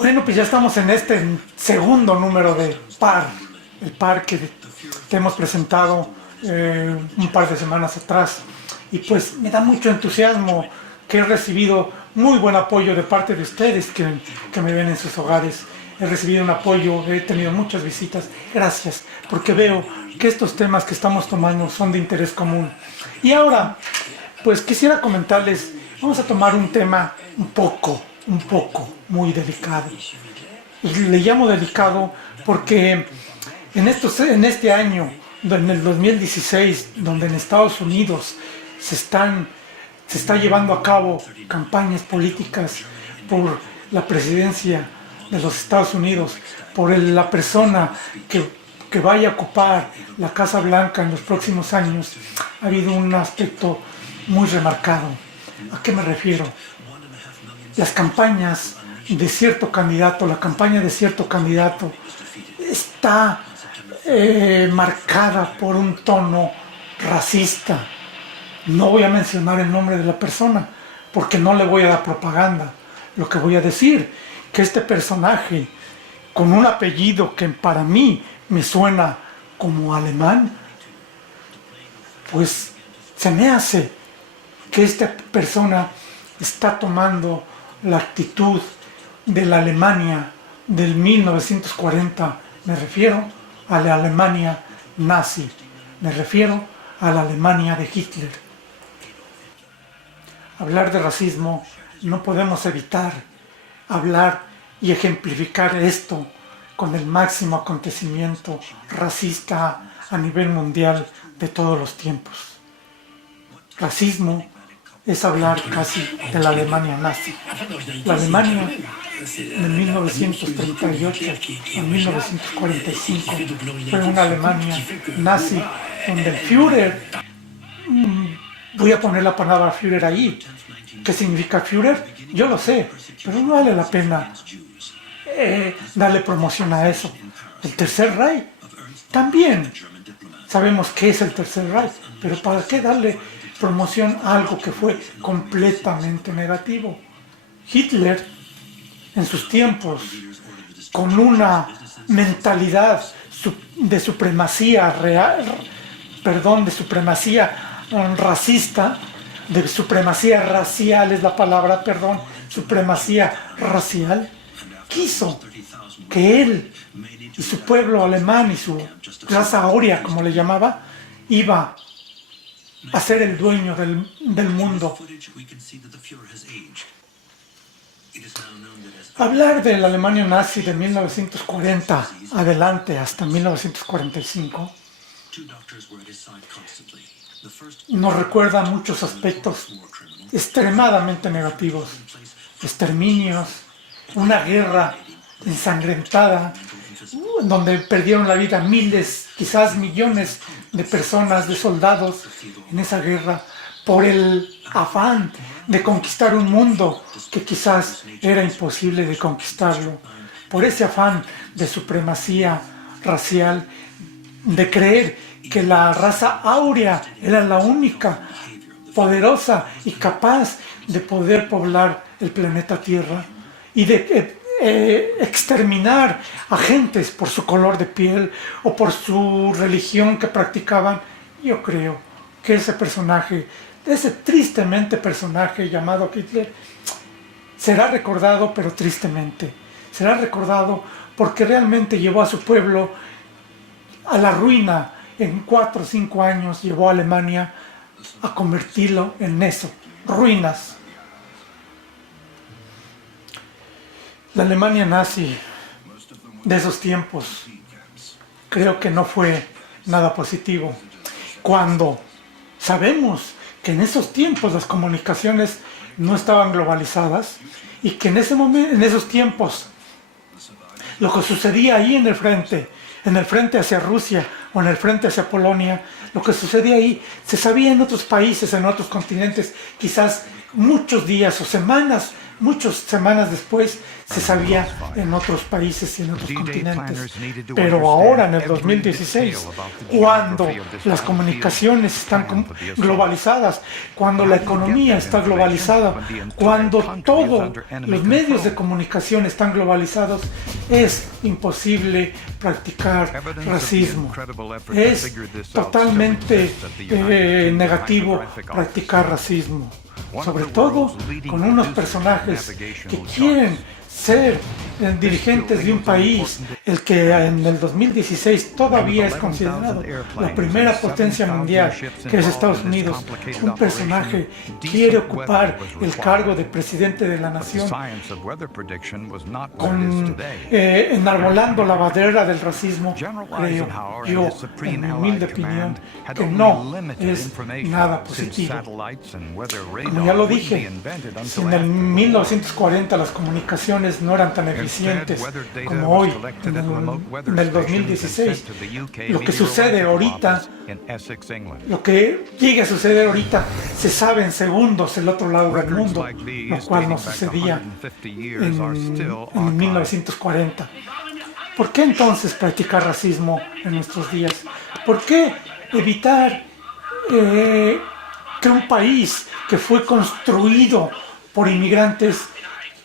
Bueno, pues ya estamos en este segundo número de el par que te hemos presentado un par de semanas atrás. Y pues me da mucho entusiasmo que he recibido muy buen apoyo de parte de ustedes que me ven en sus hogares. He recibido un apoyo, he tenido muchas visitas. Gracias, porque veo que estos temas que estamos tomando son de interés común. Y ahora, pues quisiera comentarles, vamos a tomar un tema un poco muy delicado. Y le llamo delicado porque en este año, en el 2016, donde en Estados Unidos se está llevando a cabo campañas políticas por la presidencia de los Estados Unidos, por la persona que vaya a ocupar la Casa Blanca en los próximos años, ha habido un aspecto muy remarcado. ¿A qué me refiero? Las campañas de cierto candidato, la campaña de cierto candidato está marcada por un tono racista. No voy a mencionar el nombre de la persona porque no le voy a dar propaganda. Lo que voy a decir, que este personaje con un apellido que para mí me suena como alemán, pues se me hace que esta persona está tomando la actitud de la Alemania del 1940, me refiero a la Alemania nazi, me refiero a la Alemania de Hitler. Hablar de racismo, no podemos evitar hablar y ejemplificar esto con el máximo acontecimiento racista a nivel mundial de todos los tiempos. Racismo es hablar casi de la Alemania nazi. La Alemania de 1938 a 1945 fue una Alemania nazi donde el Führer, voy a poner la palabra Führer ahí. ¿Qué significa Führer? Yo lo sé, pero no vale la pena darle promoción a eso. El Tercer Reich, también sabemos qué es el Tercer Reich, pero ¿para qué darle promoción a algo que fue completamente negativo? Hitler, en sus tiempos, con una mentalidad de supremacía de supremacía racista, de supremacía racial es la palabra, supremacía racial, quiso que él y su pueblo alemán y su raza auria, como le llamaba, iba a ser el dueño del mundo. Hablar de la Alemania nazi de 1940 adelante hasta 1945 nos recuerda muchos aspectos extremadamente negativos. Exterminios, una guerra ensangrentada, donde perdieron la vida miles, quizás millones de personas, de soldados en esa guerra, por el afán de conquistar un mundo que quizás era imposible de conquistarlo, por ese afán de supremacía racial, de creer que la raza áurea era la única poderosa y capaz de poder poblar el planeta Tierra y de exterminar a gentes por su color de piel o por su religión que practicaban. Yo creo que ese tristemente personaje llamado Hitler, será recordado, pero tristemente. Será recordado porque realmente llevó a su pueblo a la ruina. En 4 o 5 años llevó a Alemania a convertirlo en eso, ruinas. La Alemania nazi de esos tiempos creo que no fue nada positivo. Cuando sabemos que en esos tiempos las comunicaciones no estaban globalizadas y que en esos tiempos lo que sucedía ahí en el frente hacia Rusia o en el frente hacia Polonia, lo que sucedía ahí se sabía en otros países, en otros continentes, quizás muchas semanas después se sabía en otros países y en otros continentes. Pero ahora, en el 2016, cuando las comunicaciones están globalizadas, cuando la economía está globalizada, cuando todos los medios de comunicación están globalizados, es imposible practicar racismo. Es totalmente negativo practicar racismo, sobre todo con unos personajes que quieren ser dirigentes de un país, el que en el 2016 todavía es considerado la primera potencia mundial, que es Estados Unidos. Un personaje quiere ocupar el cargo de presidente de la nación, enarbolando la bandera del racismo. Creo yo, en mi humilde opinión, que no es nada positivo. Como ya lo dije, si en el 1940 las comunicaciones no eran tan eficientes como hoy, en el 2016, lo que sucede ahorita, lo que llegue a suceder ahorita, se sabe en segundos el otro lado del mundo, lo cual no sucedía en 1940. ¿Por qué entonces practicar racismo en nuestros días? ¿Por qué evitar que un país que fue construido por inmigrantes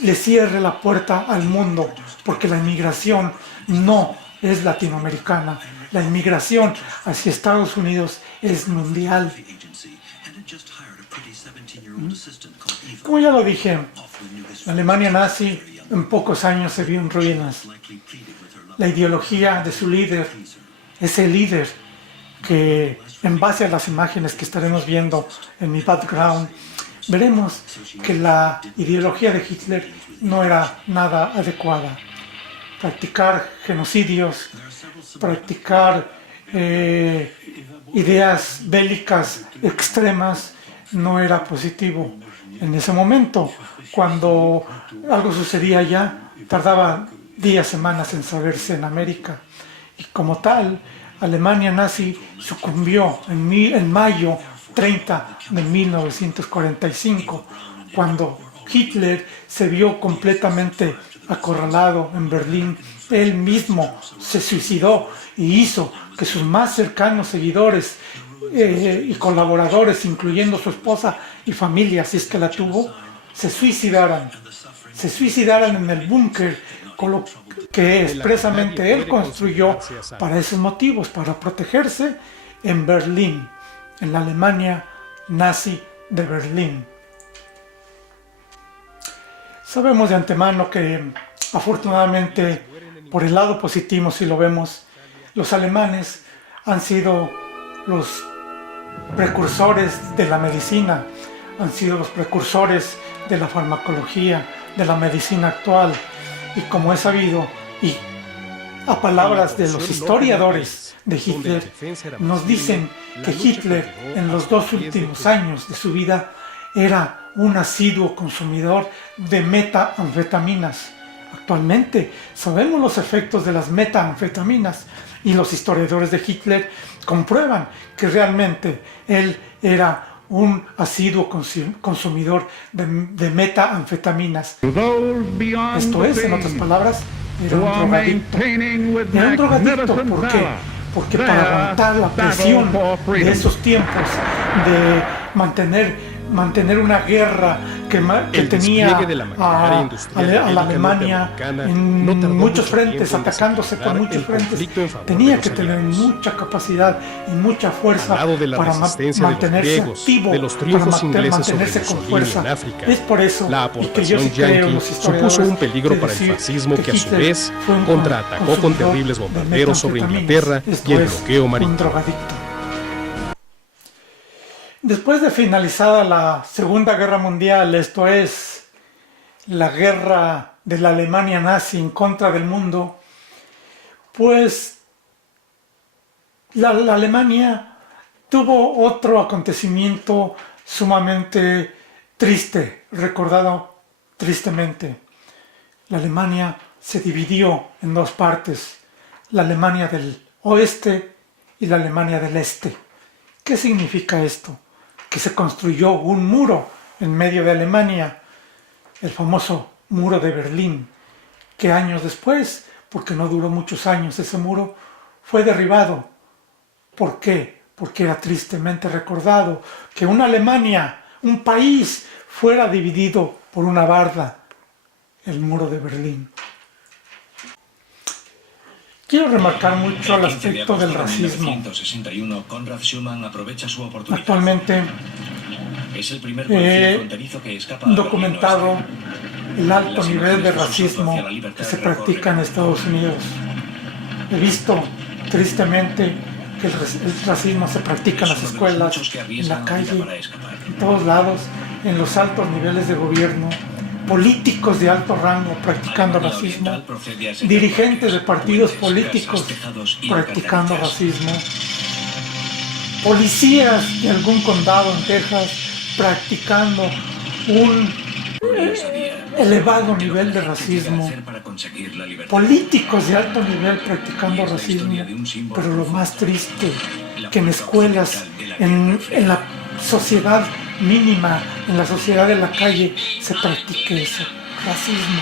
le cierre la puerta al mundo? Porque la inmigración no es latinoamericana. La inmigración hacia Estados Unidos es mundial. Como ya lo dije, la Alemania nazi en pocos años se vio en ruinas. La ideología de su líder, ese líder que, en base a las imágenes que estaremos viendo en mi background, veremos que la ideología de Hitler no era nada adecuada. Practicar genocidios, practicar ideas bélicas extremas no era positivo. En ese momento, cuando algo sucedía allá, tardaba días, semanas en saberse en América. Y como tal, Alemania nazi sucumbió en mayo 30 de 1945, cuando Hitler se vio completamente acorralado en Berlín. Él mismo se suicidó y hizo que sus más cercanos seguidores y colaboradores, incluyendo su esposa y familia, si es que la tuvo, se suicidaran en el búnker que expresamente él construyó para esos motivos, para protegerse en Berlín, en la Alemania nazi de Berlín. Sabemos de antemano que, afortunadamente, por el lado positivo, si lo vemos, los alemanes han sido los precursores de la medicina, han sido los precursores de la farmacología, de la medicina actual. Y como es sabido, y a palabras de los historiadores de Hitler, nos dicen que Hitler en los 2 últimos años de su vida era un asiduo consumidor de metanfetaminas. Actualmente sabemos los efectos de las metanfetaminas y los historiadores de Hitler comprueban que realmente él era un asiduo consumidor de metanfetaminas. Esto es, en otras palabras, era un drogadicto. Era un drogadicto, ¿por qué? Porque para aguantar la presión de esos tiempos, de mantener una guerra que tenía a la Alemania en muchos frentes, atacándose por muchos frentes, tenía que tener mucha capacidad y mucha fuerza para mantenerse activo, para mantenerse con fuerza. Es por eso que yo sí creo en los historiadores supuso un peligro para el fascismo que a su vez contraatacó con terribles bombarderos sobre Inglaterra y el bloqueo marítimo. Después de finalizada la Segunda Guerra Mundial, esto es, la guerra de la Alemania nazi en contra del mundo, pues la Alemania tuvo otro acontecimiento sumamente triste, recordado tristemente. La Alemania se dividió en 2 partes, la Alemania del oeste y la Alemania del este. ¿Qué significa esto? Que se construyó un muro en medio de Alemania, el famoso muro de Berlín. que años después, porque no duró muchos años ese muro, fue derribado. ¿Por qué? Porque era tristemente recordado que una Alemania, un país, fuera dividido por una barda, el muro de Berlín. Quiero remarcar mucho el aspecto del racismo. Actualmente he documentado el alto nivel de racismo que se practica en Estados Unidos. He visto tristemente que el racismo se practica en las escuelas, en la calle, en todos lados, en los altos niveles de gobierno, políticos de alto rango practicando racismo, dirigentes de partidos políticos practicando racismo, policías de algún condado en Texas practicando un elevado nivel de racismo, políticos de alto nivel practicando racismo, pero lo más triste, que en escuelas, en la sociedad mínima, en la sociedad de la calle, se practique eso, racismo.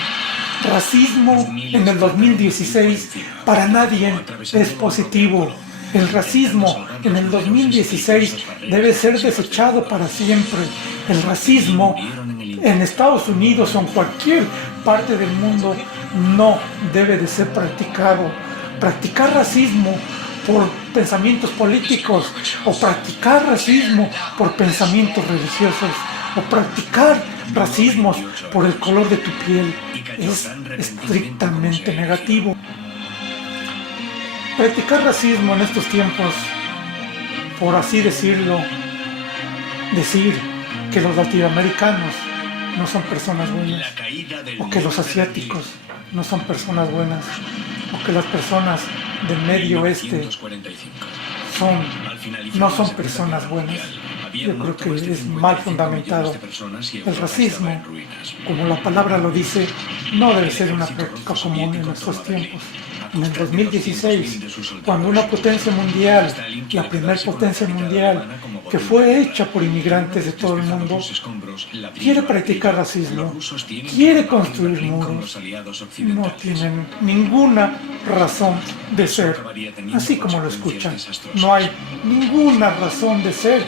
Racismo en el 2016 para nadie es positivo. El racismo en el 2016 debe ser desechado para siempre. El racismo en Estados Unidos o en cualquier parte del mundo no debe de ser practicado. Practicar racismo por pensamientos políticos o practicar racismo por pensamientos religiosos o practicar racismos por el color de tu piel es estrictamente negativo. Practicar racismo en estos tiempos, por así decirlo, decir que los latinoamericanos no son personas buenas, o que los asiáticos no son personas buenas, o que las personas del Medio Oeste no son personas buenas. Yo creo que es mal fundamentado. El racismo, como la palabra lo dice, no debe ser una práctica común en nuestros tiempos. En el 2016, cuando una potencia mundial, la primera potencia mundial, que fue hecha por inmigrantes de todo el mundo, quiere practicar racismo, quiere construir muros, no tienen ninguna razón de ser, así como lo escuchan. No hay ninguna razón de ser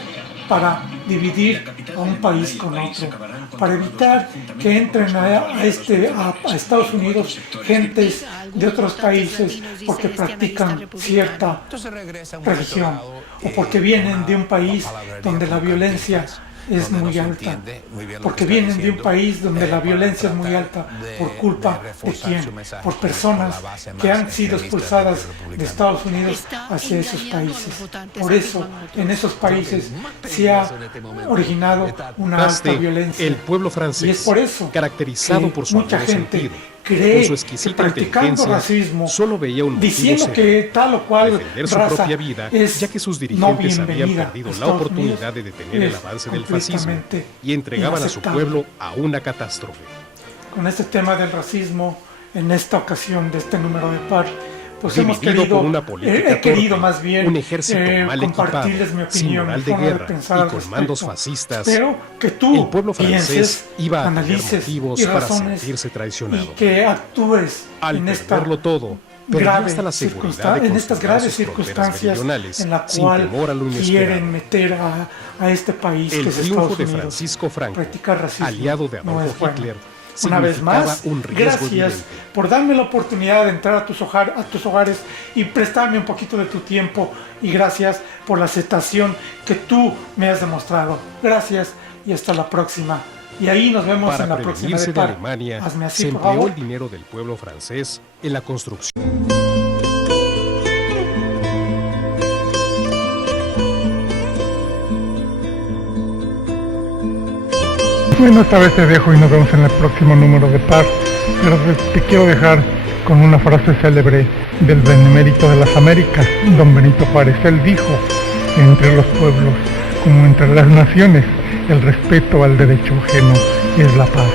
para dividir a un país con otro, para evitar que entren a Estados Unidos gentes de otros países porque practican cierta religión o porque vienen de un país donde la violencia es muy alta, porque vienen de un país donde la violencia es muy alta. ¿Por culpa de quién? Por personas que han sido expulsadas de Estados Unidos hacia esos países. Por eso, en esos países se ha originado una alta violencia. El pueblo francés, y es por eso caracterizado por su mucha gente sentido, cree con su exquisita que practicando racismo, solo veía un diciendo motivo que tal o cual defender su raza propia vida, es ya que sus no dirigentes habían bienvenida perdido a la Estados oportunidad Unidos, de detener el avance del fascismo completamente y entregaban a su inaceptable. pueblo a una catástrofe. Con este tema del racismo, en esta ocasión de este número de par, pues hemos Dividido querido, por una política he querido torpe, más bien un ejército mal compartirles mi equipado, sin opinión, moral mi de forma de guerra pensar y al con mandos respecto. fascistas, Pero que tú el pueblo francés pienses, iba a tener analices motivos y para razones sentirse traicionado. y que actúes Al en esta perderlo todo, perdió grave hasta la seguridad de en estas controlar graves sus fronteras circunstancias meridionales, en la sin cual temor a lo inesperado. quieren meter a este país El que es triunfo Estados de Unidos. Francisco Franco, Practicar racismo aliado de no Adolfo es bueno. Hitler, Una vez significaba más, un riesgo gracias evidente. por darme la oportunidad de entrar a tus hogares y prestarme un poquito de tu tiempo, y gracias por la aceptación que tú me has demostrado. Gracias y hasta la próxima. Y ahí nos vemos Para en la próxima prevenirse de de par. Alemania, Hazme así, se por empleó favor. el dinero del pueblo francés en la construcción. Bueno, esta vez te dejo y nos vemos en el próximo número de par, pero te quiero dejar con una frase célebre del Benemérito de las Américas, don Benito Juárez. Él dijo: entre los pueblos, como entre las naciones, el respeto al derecho ajeno es la paz.